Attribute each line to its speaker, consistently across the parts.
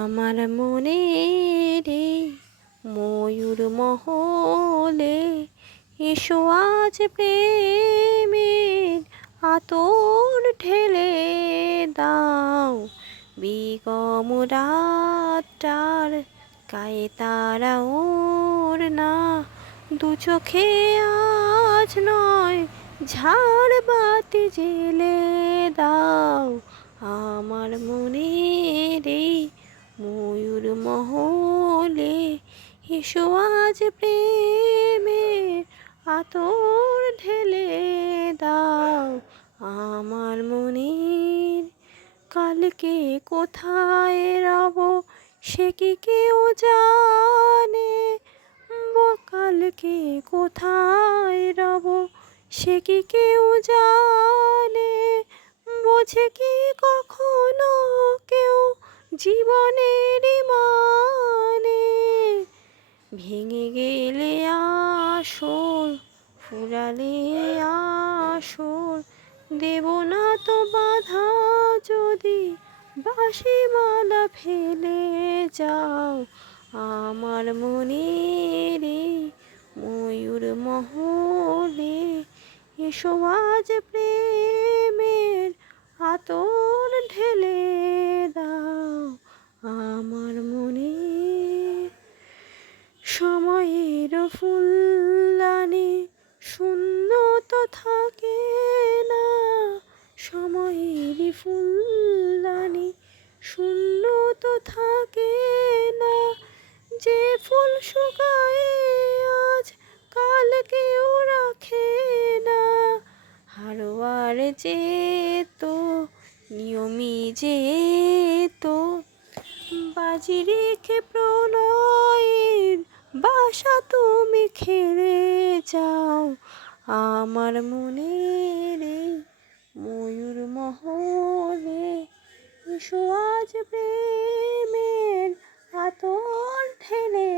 Speaker 1: আমার মনে রে, ময়ূর মহলে এসো আজ প্রেমের আতর ঢেলে দাও। বিগম রাতটার গায়ে তারা ওর না, দু চোখে আজ নয় ঝাড় বাতি জেলে দাও। আমার মনে রে ময়ূর মহলে এসো আজ প্রেমের আতর ঢেলে দাও আমার মনের। কালকে কোথায় রব সে কি কেউ জানে? কালকে কোথায় রব সে কি কেউ জানে? বোঝে কি কখনো জীবনের মানে। ভেঙে গেলে আসর ফুরালে আসর দেব না তো বাধা যদি বাসি মালা ফেলে যাও। আমার মনে রে ময়ূর মহলে, এসো আজ প্রেমের আতর ঢেলে দাও। আমার মনে সময়ের ফুলদানি শূন্য তো থাকে না। সময়ের ফুলদানি শূন্য তো থাকে না। যে ফুল শুকায় আজ কাল কেউ রাখে না। হারোয়ার যে তো নিয়মি যে তো বাজি রেখে প্রণয়ের বাসা তুমি খেলে যাও। আমার মনে রে, ময়ূর মহলে এসো আজ প্রেমের আতর ঠেলে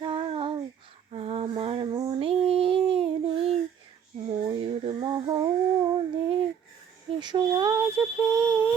Speaker 1: দাও। আমার মনে রে, ময়ূর মহলে এসো আজ প্রেম